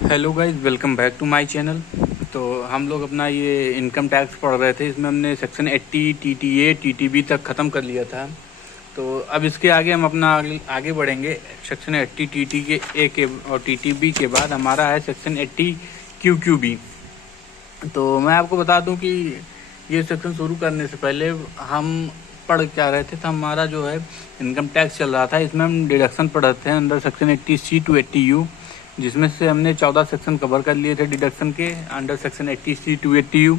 Hello guys, welcome back to my channel. तो हम लोग अपना ये इनकम टैक्स पढ़ रहे थे। इसमें हमने सेक्शन 80 टीटीए टीटीबी तक ख़त्म कर लिया था। तो अब इसके आगे हम अपना आगे बढ़ेंगे। सेक्शन 80 टीटी के ए के और टीटीबी के बाद हमारा है सेक्शन 80 क्यूक्यूबी। तो मैं आपको बता दूं कि ये सेक्शन शुरू करने से पहले हम पढ़ क्या रहे थे। तो हमारा जो है इनकम टैक्स चल रहा था। इसमें हम डिडक्शन पढ़ रहे थे under section 80C to 80U, जिसमें से हमने 14 सेक्शन कवर कर लिए थे डिडक्शन के under section 80C to 80U।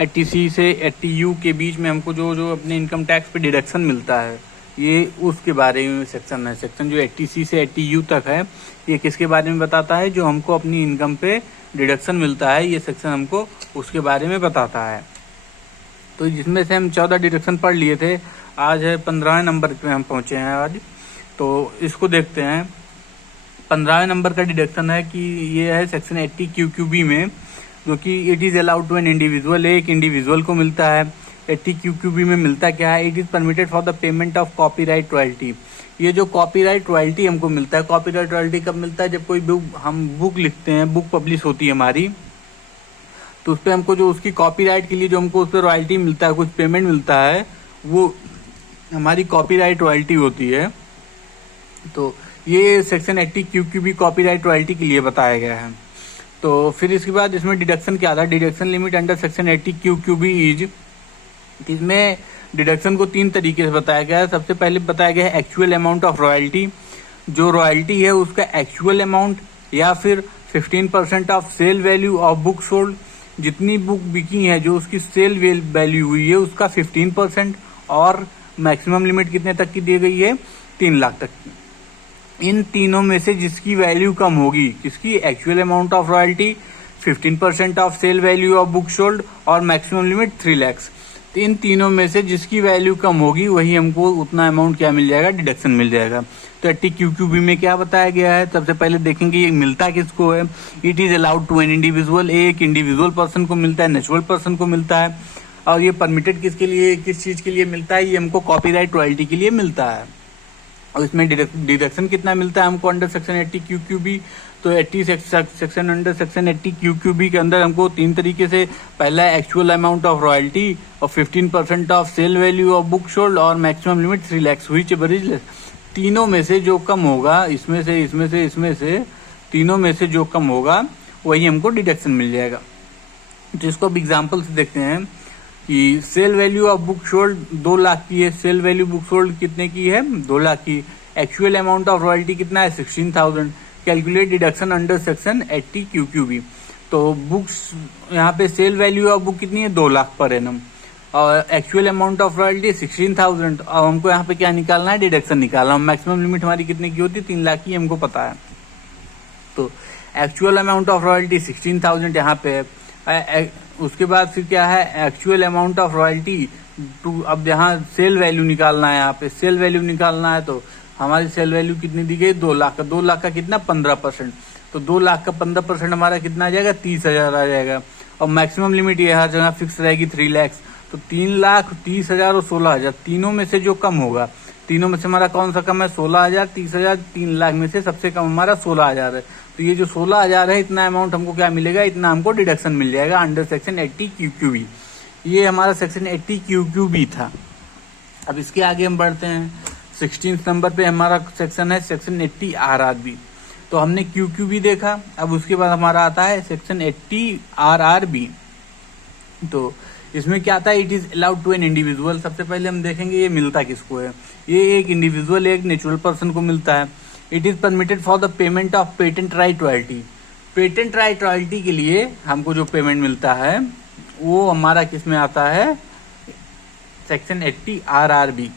80C से 80U के बीच में हमको जो जो अपने इनकम टैक्स पे डिडक्शन मिलता है, ये उसके बारे में सेक्शन है। सेक्शन जो 80C से 80U तक है, ये किसके बारे में बताता है? जो हमको अपनी इनकम पे डिडक्शन मिलता है, ये सेक्शन हमको उसके बारे में बताता है। तो जिसमें से हम 14 डिडक्शन पढ़ लिए थे। आज है 15वें नंबर पे हम पहुंचे हैं आज। तो इसको देखते हैं। 15वें नंबर का डिडक्शन है कि ये है सेक्शन 80 क्यूक्यूबी में, जो कि it is allowed to an individual, एक इंडिविजुअल को मिलता है। 80 क्यूक्यूबी में मिलता क्या है? It is permitted for the payment of copyright royalty. ये जो कॉपीराइट रॉयल्टी हमको मिलता है, कॉपीराइट रॉयल्टी कब मिलता है? जब कोई हम बुक लिखते हैं, बुक पब्लिश होती है हमारी, तो उस पर हमको जो उसकी कॉपीराइट के लिए जो हमको उस पर रॉयल्टी मिलता है, कुछ पेमेंट मिलता है, वो हमारी कॉपीराइट रॉयल्टी होती है। तो ये सेक्शन 80 क्यूक्यूबी कॉपीराइट रॉयल्टी के लिए बताया गया है। तो फिर इसके बाद इसमें डिडक्शन क्या था? Deduction limit under section 80 QQB is, इसमें डिडक्शन को 3 तरीके से बताया गया है। सबसे पहले बताया गया है एक्चुअल अमाउंट ऑफ रॉयल्टी। जो रॉयल्टी है उसका एक्चुअल अमाउंट, या फिर 15% of sale value of book sold. जितनी बुक बिकी है, जो उसकी सेल वैल्यू हुई है, उसका 15%। और मैक्सिमम लिमिट कितने तक की दी गई है? 3 लाख तक की। इन तीनों में से जिसकी वैल्यू कम होगी, किसकी? Actual amount of royalty, 15% of sale value of book sold और मैक्सिमम लिमिट 3 लाख। तो इन तीनों में से जिसकी वैल्यू कम होगी, वही हमको उतना अमाउंट क्या मिल जाएगा? डिडक्शन मिल जाएगा। तो 80 क्यूक्यूबी में क्या बताया गया है? सबसे पहले देखेंगे ये मिलता किसको है। It is allowed to an individual, एक इंडिविजुअल पर्सन को मिलता है, नेचुरल पर्सन को मिलता है। और ये परमिटेड किसके लिए, किस चीज के लिए मिलता है? ये हमको कॉपीराइट रॉयल्टी के लिए मिलता है। और इसमें डिडक्शन कितना मिलता है हमको अंडर सेक्शन 80 क्यूक्यूबी? तो 80 सेक्शन अंडर सेक्शन 80 क्यूक्यूबी के अंदर हमको 3 तरीके से, पहला है एक्चुअल अमाउंट ऑफ रॉयल्टी और 15% of sale value of book sold और maximum limit 3 lakh, whichever is less. तीनों में से जो कम होगा, इसमें से तीनों में से जो कम होगा, वही हमको डिडक्शन मिल जाएगा। जिसको अब एग्जाम्पल से देखते हैं कि sale value of book sold 2 lakh की है। सेल वैल्यू बुक सोल्ड कितने की है? 2 लाख की। एक्चुअल अमाउंट ऑफ रॉयल्टी कितना है? 16,000। Calculate deduction under section 80 क्यूक्यूबी। तो बुक्स यहाँ पे सेल वैल्यू ऑफ बुक कितनी है? 2 लाख पर एनम। और एक्चुअल अमाउंट ऑफ रॉयल्टी 16,000। और हमको यहाँ पे क्या निकालना है? डिडक्शन निकालना। मैक्सिमम लिमिट हमारी कितने की होती है? 3 लाख की, हमको पता है। तो एक्चुअल अमाउंट ऑफ रॉयल्टी 16,000 यहाँ पे है। उसके बाद फिर क्या है? Actual amount of royalty two, अब यहाँ सेल वैल्यू निकालना है। यहाँ पे सेल वैल्यू निकालना है, तो हमारी सेल वैल्यू कितनी दी गई? 2 लाख का। 2 लाख का कितना? 15%। तो 2 लाख का 15% हमारा कितना आ जाएगा? 30,000 आ जाएगा। और मैक्सिमम लिमिट ये हर जगह फिक्स रहेगी 3 लाख। तो 3 लाख, 30,000 और 16,000, तीनों में से जो कम होगा, तीनों में से हमारा कौन सा कम है? 16,000, 30,000, 3 लाख में से सबसे कम हमारा 16,000 है। तो ये जो 16,000 है, इतना अमाउंट हमको क्या मिलेगा? इतना हमको डिडक्शन मिल जाएगा अंडर सेक्शन 80 क्यूक्यूबी। ये हमारा सेक्शन 80 क्यूक्यूबी था। अब इसके आगे हम बढ़ते हैं। 16 नंबर पे हमारा सेक्शन है सेक्शन 80 RRB। तो हमने क्यूक्यूबी देखा। अब उसके बाद हमारा आता है सेक्शन 80 RRB। तो इसमें क्या आता है? It is allowed to an individual. सबसे पहले हम देखेंगे ये मिलता किसको है। ये एक इंडिविजुअल, एक नेचुरल पर्सन को मिलता है। It is permitted for the payment of patent right royalty. Patent right royalty के लिए हमको जो पेमेंट मिलता है, वो हमारा किस में आता है? Section 80 RRB।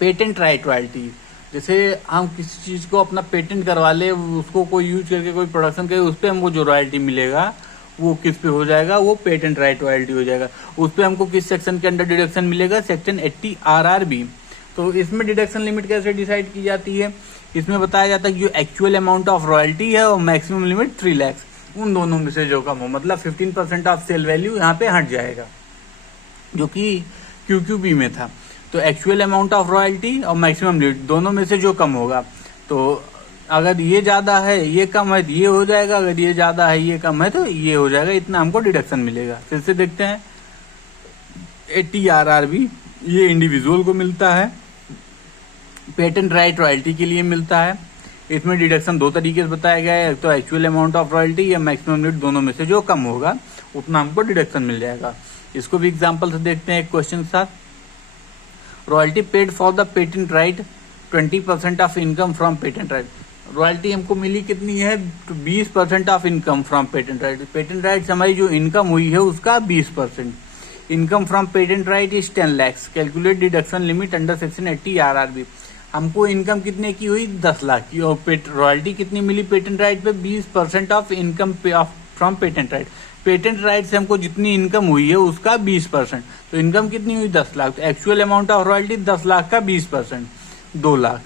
Patent right royalty, जैसे हम किसी चीज को अपना पेटेंट करवा ले, उसको कोई यूज करके कोई प्रोडक्शन करे, उस पर हमको जो रॉयल्टी मिलेगा, वो किस पे हो जाएगा? वो पेटेंट राइट रॉयल्टी हो जाएगा। उस पे हमको किस सेक्शन के अंडर डिडक्शन मिलेगा? Section 80 RRB। तो इसमें डिडक्शन लिमिट कैसे डिसाइड की जाती है? इसमें बताया जाता है कि जो एक्चुअल अमाउंट ऑफ रॉयल्टी है और मैक्सिमम लिमिट 3 लाख, उन दोनों में से जो कम हो, मतलब 15% ऑफ सेल वैल्यू यहाँ पे हट जाएगा, जो कि क्यूक्यूबी में था। तो एक्चुअल अमाउंट ऑफ रॉयल्टी और मैक्सिमम लिमिट दोनों में से जो कम होगा, तो अगर ये ज्यादा है ये कम है तो ये हो जाएगा, अगर ये ज्यादा है ये कम है तो ये हो जाएगा, इतना हमको डिडक्शन मिलेगा। फिर से देखते हैं, ATRRB ये इंडिविजुअल को मिलता है, पेटेंट राइट रॉयल्टी के लिए मिलता है। इसमें डिडक्शन दो तरीके से बताया गया है, एक तो एक्चुअल अमाउंट ऑफ रॉयल्टी या मैक्सिमम लिमिट, दोनों में से जो कम होगा उतना हमको डिडक्शन मिल जाएगा। इसको भी एग्जांपल से देखते हैं एक क्वेश्चन के साथ। Royalty paid for the patent right 20% of income from patent right. Royalty हमको मिली कितनी है, 20% of income from patent right. Patent right से हमारी जो इनकम हुई है उसका 20%। Income from patent right is 10 lakh. Calculate deduction limit under section 80 RRB। हमको इनकम कितने की हुई, 10 लाख की, और रॉयल्टी कितनी मिली पेटेंट राइट पे, 20% of income from patent right. Patent right से हमको जितनी इनकम हुई है उसका 20%, तो इनकम कितनी हुई, 10 लाख। तो actual amount of royalty 10 lakh का 20%, 2 लाख।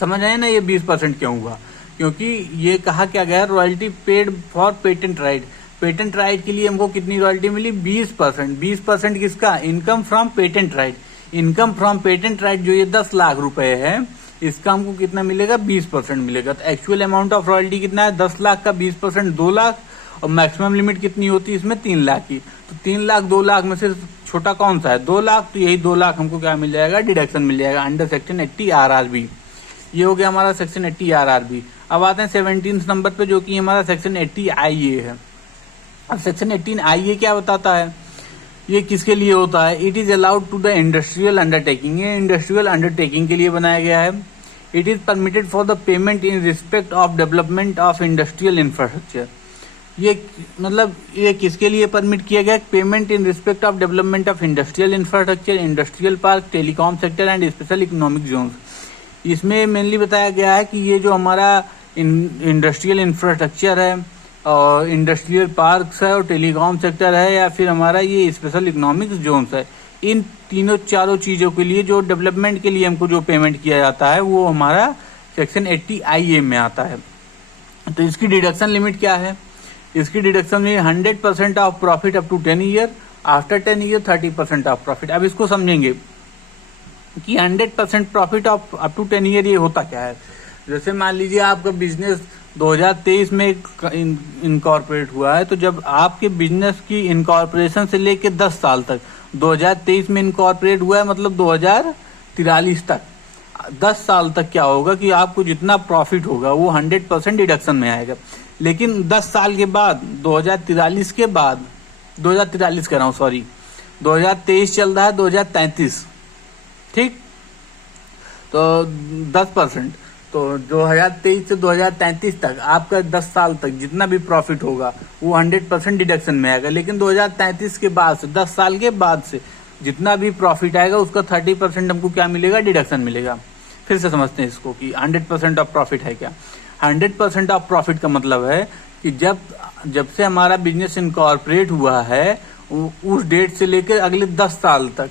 समझ आए ना ये 20% क्यों हुआ, क्योंकि ये कहा क्या गया, royalty paid for patent right. Patent right के लिए हमको कितनी रॉयल्टी मिली, 20%। 20% किसका, income from patent right. Income from patent right जो ये 10 लाख रुपए है, इसका हमको कितना मिलेगा, 20% मिलेगा। तो एक्चुअल अमाउंट ऑफ रॉयल्टी कितना है, 10 लाख का 20%, 2 लाख। और मैक्सिमम लिमिट कितनी होती है इसमें, 3 लाख की। तो 3 लाख 2 लाख में से छोटा कौन सा है, 2 लाख। तो यही 2 लाख हमको क्या मिल जाएगा, डिडक्शन मिल जाएगा अंडर सेक्शन 80 RRB। ये हो गया हमारा सेक्शन 80 RRB। अब आते हैं 17 नंबर पे, जो कि हमारा सेक्शन 80 IA है। अब सेक्शन 18 IA क्या बताता है, ये किसके लिए होता है, it is allowed to the industrial undertaking. ये इंडस्ट्रियल अंडरटेकिंग के लिए बनाया गया है। It is permitted for the payment in respect of development of industrial infrastructure. ये मतलब ये किसके लिए परमिट किया गया, payment in respect of development of industrial infrastructure, industrial park, telecom sector and special economic zones. इसमें मेनली बताया गया है कि ये जो हमारा इंडस्ट्रियल इंफ्रास्ट्रक्चर है और इंडस्ट्रियल पार्क्स है और टेलीकॉम सेक्टर है या फिर हमारा ये स्पेशल इकोनॉमिक जोन्स है, इन तीनों चारों चीजों के लिए जो डेवलपमेंट के लिए हमको जो पेमेंट किया जाता है वो हमारा सेक्शन 80 IA में आता है। तो इसकी डिडक्शन लिमिट क्या है, इसकी डिडक्शन में 100% of profit up to 10 year, after 10 year 30% of profit. अब इसको समझेंगे कि 100% profit of up to 10 year ये होता क्या है। जैसे मान लीजिए आपका बिजनेस 2023 में इनकॉर्पोरेट हुआ है, तो जब आपके बिजनेस की इनकॉर्पोरेशन से लेके 10 साल तक, 2023 में इनकॉर्पोरेट हुआ है मतलब 2043 तक, 10 साल तक क्या होगा कि आपको जितना प्रॉफिट होगा वो 100% डिडक्शन में आएगा। लेकिन 10 साल के बाद 2043 के बाद 2043 कह रहा हूँ सॉरी 2023 चल रहा है 2033, ठीक, तो 10%, तो 2023 से 2033 तक आपका 10 साल तक जितना भी प्रॉफिट होगा वो 100% डिडक्शन में आएगा। लेकिन 2033 के बाद से 10 साल के बाद से जितना भी प्रॉफिट आएगा उसका 30% हमको क्या मिलेगा, डिडक्शन मिलेगा। फिर से समझते हैं इसको कि 100% ऑफ प्रॉफिट है क्या। 100% ऑफ प्रॉफिट का मतलब है कि जब से हमारा बिजनेस इनकॉर्पोरेट हुआ है उस डेट से लेकर अगले 10 साल तक,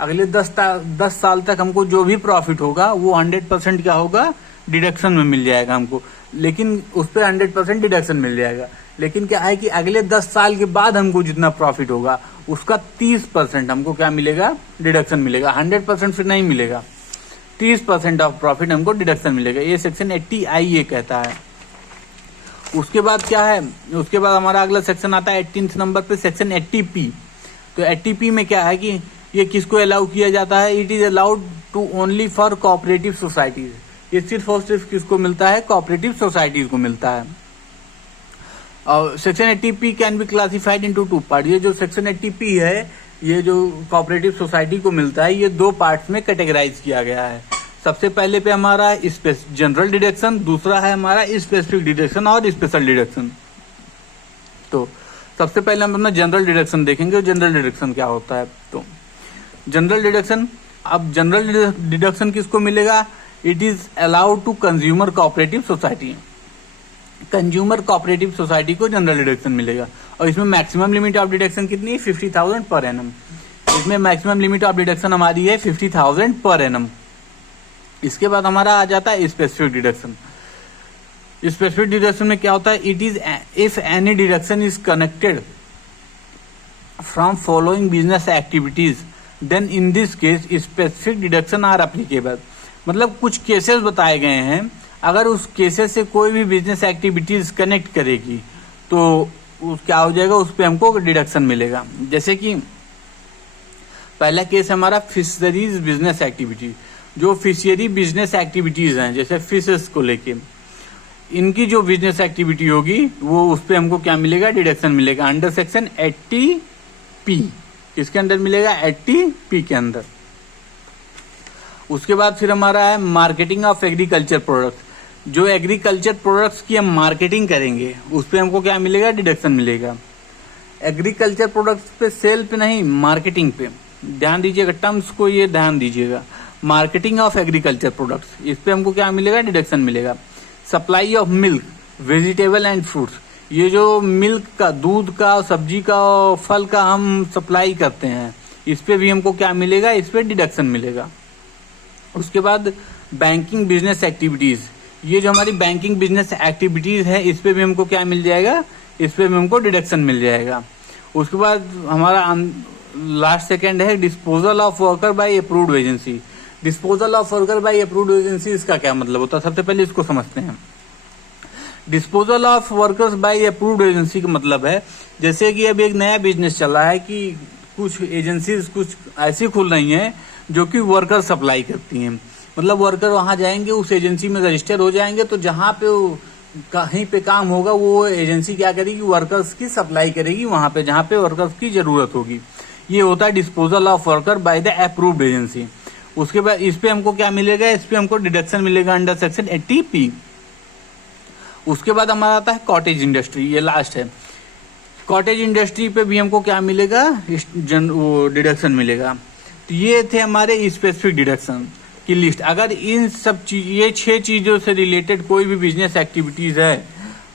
अगले 10 साल तक हमको जो भी प्रॉफिट होगा वो 100% क्या होगा, डिडक्शन में मिल जाएगा हमको। लेकिन उस पर 100% डिडक्शन मिल जाएगा। लेकिन क्या है कि अगले 10 साल के बाद हमको जितना प्रॉफिट होगा उसका 30% हमको क्या मिलेगा, डिडक्शन मिलेगा। 100% फिर नहीं मिलेगा, 30% ऑफ प्रॉफिट हमको डिडक्शन मिलेगा। ये सेक्शन 80 IA कहता है। उसके बाद क्या है, उसके बाद हमारा अगला सेक्शन आता है 18 नंबर पे, सेक्शन 80P। तो 80P में क्या है कि ये किसको अलाउ किया जाता है, it is allowed to only for cooperative societies. ये सिर्फ और सिर्फ किसको मिलता है, कोऑपरेटिव सोसाइटीज को मिलता है। और section 80P can be classified into 2 part. ये जो सेक्शन 80P है ये जो कोऑपरेटिव सोसाइटी को मिलता है ये 2 पार्ट्स में कैटेगराइज किया गया है। सबसे पहले पे हमारा जनरल डिडक्शन, दूसरा है हमारा स्पेसिफिक डिडक्शन और स्पेशल डिडक्शन। तो सबसे पहले हम अपना जनरल डिडक्शन देखेंगे। जनरल डिडक्शन क्या होता है, तो जनरल डिडक्शन, अब जनरल डिडक्शन किसको मिलेगा, it is allowed to consumer cooperative society. Consumer cooperative society को जनरल डिडक्शन मिलेगा। और इसमें मैक्सिमम लिमिट ऑफ डिडक्शन कितनी है, 50,000 पर एनम। इसमें मैक्सिमम लिमिट ऑफ डिडक्शन हमारी है 50,000 पर एनम। इसके बाद हमारा आ जाता है स्पेसिफिक डिडक्शन। स्पेसिफिक डिडक्शन में क्या होता है, it is if any deduction is connected from following business activities then in this case specific deduction are applicable. मतलब कुछ केसेस बताए गए हैं, अगर उस केसेस से कोई भी बिजनेस एक्टिविटीज कनेक्ट करेगी तो क्या हो जाएगा, उस पर हमको डिडक्शन मिलेगा। जैसे कि पहला केस हमारा फिशरीज बिजनेस एक्टिविटी, जो फिशरी बिजनेस एक्टिविटीज हैं जैसे फिशेस को लेके, इनकी जो बिजनेस एक्टिविटी होगी वो उस पर हमको क्या मिलेगा, डिडक्शन मिलेगा अंडर सेक्शन 80P। किसके अंदर मिलेगा, 80P के अंदर। उसके बाद फिर हमारा है मार्केटिंग ऑफ एग्रीकल्चर प्रोडक्ट्स, जो एग्रीकल्चर प्रोडक्ट्स की हम मार्केटिंग करेंगे उस पर हमको क्या मिलेगा, डिडक्शन मिलेगा। एग्रीकल्चर प्रोडक्ट्स पे, सेल पे नहीं, मार्केटिंग पे ध्यान दीजिएगा, टर्म्स को ये ध्यान दीजिएगा। मार्केटिंग ऑफ एग्रीकल्चर प्रोडक्ट्स, इस पे हमको क्या मिलेगा, डिडक्शन मिलेगा। Supply of milk, vegetable and fruits, ये जो मिल्क का, दूध का, सब्जी का, फल का हम सप्लाई करते हैं, इस पे भी हमको क्या मिलेगा, इस पे डिडक्शन मिलेगा। उसके बाद बैंकिंग बिजनेस एक्टिविटीज, ये जो हमारी बैंकिंग बिजनेस एक्टिविटीज है इस पे भी हमको क्या मिल जाएगा, इस पे भी हमको डिडक्शन मिल जाएगा। उसके बाद हमारा लास्ट सेकंड है disposal of worker by approved agency. Disposal of worker by approved agency, इसका क्या मतलब होता है, सबसे पहले इसको समझते हैं। Disposal of workers by approved agency का मतलब है, जैसे कि अब एक नया बिजनेस चल रहा है कि कुछ एजेंसीज कुछ ऐसी खुल रही हैं जो कि वर्कर सप्लाई करती हैं। मतलब वर्कर वहां जाएंगे, उस एजेंसी में रजिस्टर हो जाएंगे, तो जहां पे कहीं पे काम होगा वो एजेंसी क्या करेगी, वर्कर्स की सप्लाई करेगी वहां पे जहां पे वर्कर्स की जरूरत होगी। ये होता है disposal of worker by the approved agency. उसके बाद इस पे हमको क्या मिलेगा, इस पे हमको डिडक्शन मिलेगा अंडर सेक्शन 80P। उसके बाद हमारा आता है कॉटेज इंडस्ट्री, ये लास्ट है। कॉटेज इंडस्ट्री पे भी हमको क्या मिलेगा, वो डिडक्शन मिलेगा। तो ये थे हमारे स्पेसिफिक डिडक्शन की लिस्ट। अगर इन सब ये 6 चीजों से रिलेटेड कोई भी बिजनेस एक्टिविटीज है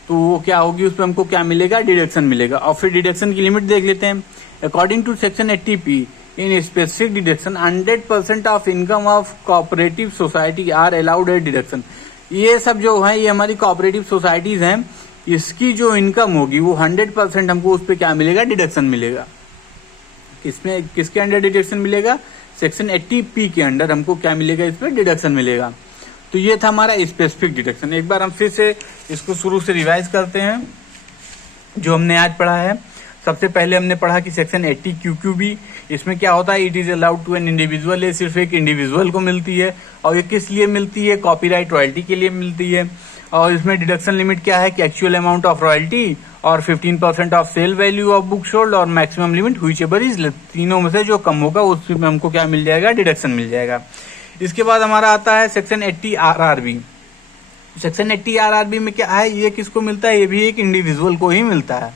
तो वो क्या होगी, उस पर हमको क्या मिलेगा, डिडक्शन मिलेगा। और फिर डिडक्शन की लिमिट देख लेते हैं। According to section 80P in specific deduction 100% of income of cooperative society are allowed at deduction. ये सब जो है ये हमारी कोऑपरेटिव सोसाइटीज हैं, इसकी जो इनकम होगी वो 100% हमको उस पर क्या मिलेगा, डिडक्शन मिलेगा। इसमें किसके अंडर डिडक्शन मिलेगा, सेक्शन 80P के अंडर हमको क्या मिलेगा, इस पर डिडक्शन मिलेगा। तो ये था हमारा स्पेसिफिक डिडक्शन। एक बार हम फिर से इसको शुरू से रिवाइज करते हैं जो हमने आज पढ़ा है। सबसे पहले हमने पढ़ा कि सेक्शन 80QQB, इसमें क्या होता है, it is allowed to an individual, ये सिर्फ एक इंडिविजुअल को मिलती है। और ये किस लिए मिलती है, कॉपीराइट रॉयल्टी के लिए मिलती है। और इसमें डिडक्शन लिमिट क्या है कि एक्चुअल अमाउंट ऑफ रॉयल्टी और 15% of sale value of book sold और मैक्सिमम लिमिट व्हिचएवर इज, तीनों में से जो कम होगा उसमें हमको क्या मिल जाएगा, डिडक्शन मिल जाएगा। इसके बाद हमारा आता है सेक्शन 80RRB। सेक्शन 80RRB में क्या है, ये किसको मिलता है, ये भी एक इंडिविजुअल को ही मिलता है।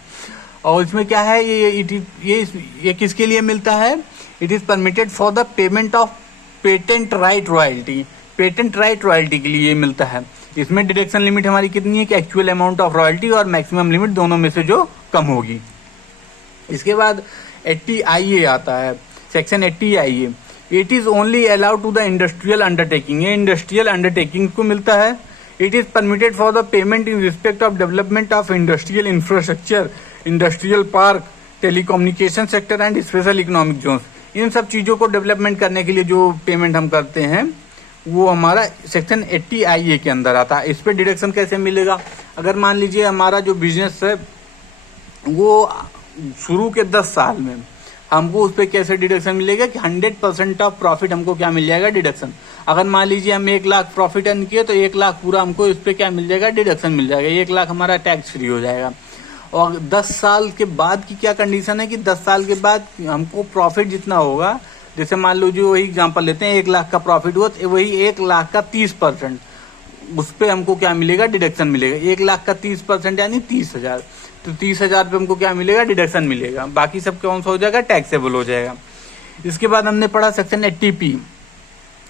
और इसमें क्या है, ये किसके लिए मिलता है, it is permitted for the payment of patent right royalty. Patent right royalty के लिए मिलता है। इसमें डिडक्शन लिमिट हमारी कितनी है कि एक्चुअल अमाउंट ऑफ रॉयल्टी और मैक्सिमम लिमिट दोनों में से जो कम होगी। इसके बाद 80IA आता है, section 80IA। It is only allowed to the industrial undertaking, ये इंडस्ट्रियल अंडरटेकिंग को मिलता है। It is permitted for the payment in respect of development of industrial infrastructure, industrial park, telecommunication sector and special economic zones. इन सब चीजों को development करने के लिए जो पेमेंट हम करते हैं वो हमारा सेक्शन 80IA के अंदर आता है। इस पे डिडक्शन कैसे मिलेगा, अगर मान लीजिए हमारा जो बिजनेस है वो शुरू के 10 साल में हमको उस पर कैसे डिडक्शन मिलेगा कि 100% ऑफ प्रॉफिट हमको क्या मिल जाएगा, डिडक्शन। अगर मान लीजिए हम 1 लाख प्रॉफिट अर्न किए तो 1 लाख पूरा हमको इस पे क्या मिल जाएगा, डिडक्शन मिल जाएगा। 1 लाख हमारा टैक्स फ्री हो जाएगा। और 10 साल के बाद की क्या कंडीशन है कि 10 साल के बाद हमको प्रॉफिट जितना होगा, जैसे मान लो जो वही एग्जांपल लेते हैं, 1 लाख का प्रॉफिट हुआ तो वही 1 लाख का 30%, उस पे हमको क्या मिलेगा, डिडक्शन मिलेगा। 1 लाख का 30% यानी 30,000, तो 30,000 पे हमको क्या मिलेगा, डिडक्शन मिलेगा। बाकी सब कौन सा हो जाएगा, टैक्सेबल हो जाएगा। इसके बाद हमने पढ़ा सेक्शन 80P।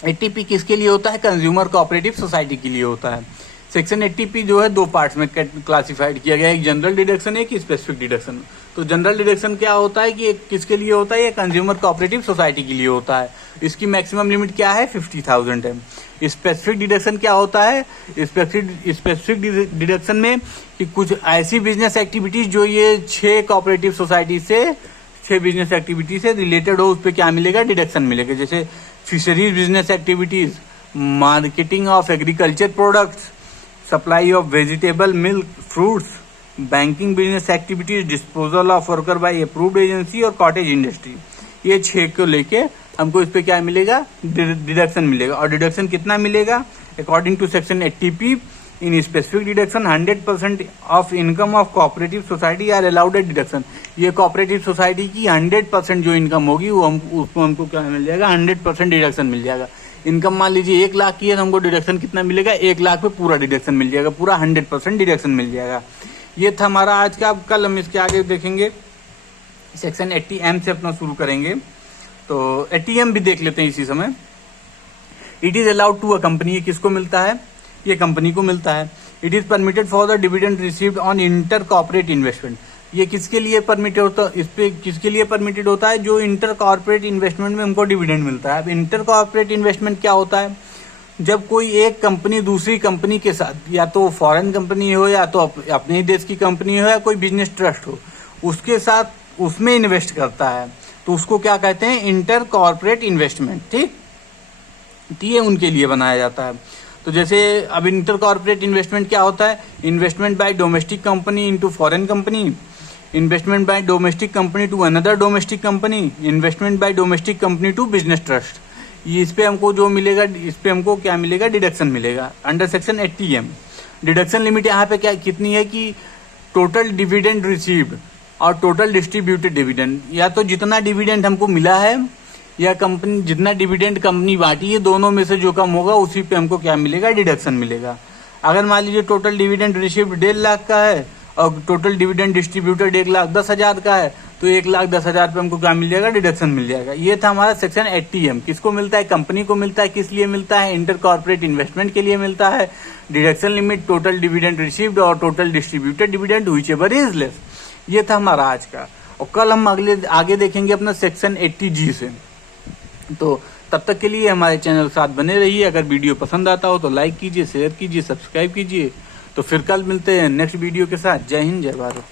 80P किसके लिए होता है, कंज्यूमर कोऑपरेटिव सोसाइटी के लिए होता है। सेक्शन 80P जो है 2 पार्ट्स में क्लासिफाइड किया गया है, एक जनरल डिडक्शन, एक स्पेसिफिक डिडक्शन। तो जनरल डिडक्शन क्या होता है कि किसके लिए होता है, ये कंज्यूमर कोऑपरेटिव सोसाइटी के लिए होता है। इसकी मैक्सिमम लिमिट क्या है, 50,000 है। स्पेसिफिक डिडक्शन क्या होता है, स्पेसिफिक डिडक्शन में कि कुछ ऐसी बिजनेस एक्टिविटीज जो ये 6 कोऑपरेटिव सोसाइटी से, 6 बिजनेस एक्टिविटी से रिलेटेड हो, उस पर क्या मिलेगा, डिडक्शन मिलेगा। जैसे fisheries business activities, marketing of agriculture products, supply of vegetable, milk, fruits, banking business activities, disposal of worker by approved agency और कॉटेज इंडस्ट्री। ये 6 को लेके हमको इस पे क्या मिलेगा, डिडक्शन मिलेगा। और डिडक्शन कितना मिलेगा, according to section 80P in specific deduction 100% of income of cooperative society are allowed at deduction. ये कोऑपरेटिव सोसाइटी की 100% जो इनकम होगी वो उसको हमको क्या मिल जाएगा, 100% डिडक्शन मिल जाएगा। इनकम मान लीजिए 1 लाख की है तो हमको डिडक्शन कितना मिलेगा, 1 लाख पे पूरा डिडक्शन मिल जाएगा, पूरा 100% डिडक्शन मिल जाएगा। ये था हमारा आज का। कल हम इसके आगे देखेंगे, सेक्शन 80M से अपना शुरू करेंगे। तो 80M भी देख लेते हैं इसी समय। It is allowed to a company, ये किसको मिलता है, ये कंपनी को मिलता है। It is permitted for the dividend received on inter corporate investment. ये किसके लिए परमिटेड होता, इस पे किसके लिए परमिटेड होता है, जो इंटर कॉर्पोरेट इन्वेस्टमेंट में हमको डिविडेंड मिलता है। अब इंटर कॉर्पोरेट इन्वेस्टमेंट क्या होता है, जब कोई एक कंपनी दूसरी कंपनी के साथ, या तो फॉरेन कंपनी हो या तो अपने ही देश की कंपनी हो या कोई बिजनेस ट्रस्ट हो, उसके साथ उसमें इन्वेस्ट करता है, तो उसको क्या कहते हैं, इंटर कॉर्पोरेट इन्वेस्टमेंट। ठीक, ये उनके लिए बनाया जाता है। तो जैसे अब इंटर कॉर्पोरेट इन्वेस्टमेंट क्या होता है, investment by domestic company into foreign company, investment by domestic company to another domestic company, investment by domestic company to business trust. ये इस पे हमको जो मिलेगा, इस पे हमको क्या मिलेगा, डिडक्शन मिलेगा under section 80M। Deduction limit यहाँ पे क्या कितनी है कि टोटल डिविडेंड रिसीव्ड और टोटल डिस्ट्रीब्यूटेड डिविडेंड, या तो जितना डिविडेंड हमको मिला है या कंपनी जितना डिविडेंड कंपनी बांटी है, दोनों में से जो कम होगा उसी पे हमको क्या मिलेगा, डिडक्शन मिलेगा। अगर मान लीजिए टोटल डिविडेंड रिसीव्ड 1.5 लाख का है और टोटल डिविडेंड डिस्ट्रीब्यूटेड 1,10,000 का है, तो 1,10,000 पे हमको क्या मिल जाएगा, डिडक्शन मिल जाएगा। ये था हमारा सेक्शन 80M। किसको मिलता है, कंपनी को मिलता है। किस लिए मिलता है, इंटर कॉर्पोरेट इन्वेस्टमेंट के लिए मिलता है। Deduction limit total dividend received और total distributed dividend whichever is less. ये था हमारा आज का। और कल हम आगे देखेंगे अपना सेक्शन 80G से। तो तब तक के लिए हमारे चैनल के साथ बने रहिए। अगर वीडियो पसंद आता हो तो लाइक कीजिए, शेयर कीजिए, सब्सक्राइब कीजिए। तो फिर कल मिलते हैं नेक्स्ट वीडियो के साथ। जय हिंद, जय भारत।